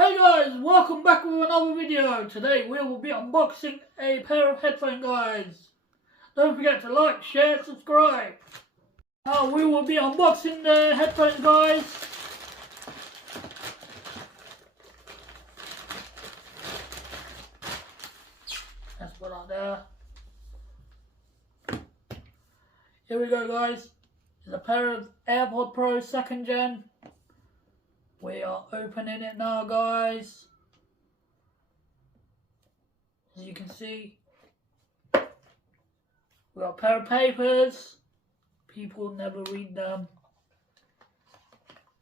Hey guys, welcome back with another video. Today we will be unboxing a pair of headphones, guys. Don't forget to like, share, subscribe. Now we will be unboxing the headphones, guys. Let's put that there. Here we go, guys. It's a pair of AirPod Pro 2nd Gen. We are opening it now, guys. As you can see, we got a pair of papers. People never read them.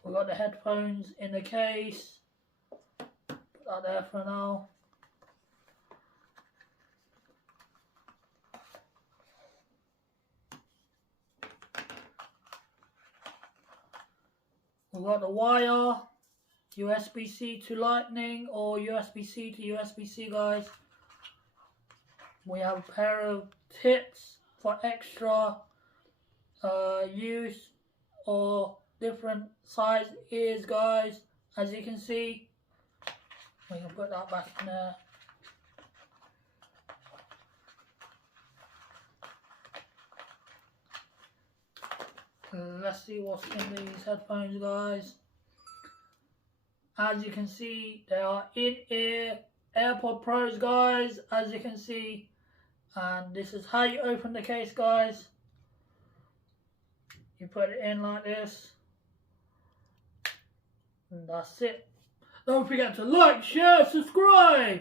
We got the headphones in the case. Put that there for now. We got the wire, USB-C to Lightning or USB-C to USB-C, guys. We have a pair of tips for extra use or different size ears, guys. As you can see, we can put that back in there. Let's see what's in these headphones, guys. As you can see, they are in-ear AirPod Pros, guys, as you can see. And this is how you open the case, guys. You put it in like this. And that's it. Don't forget to like, share, subscribe.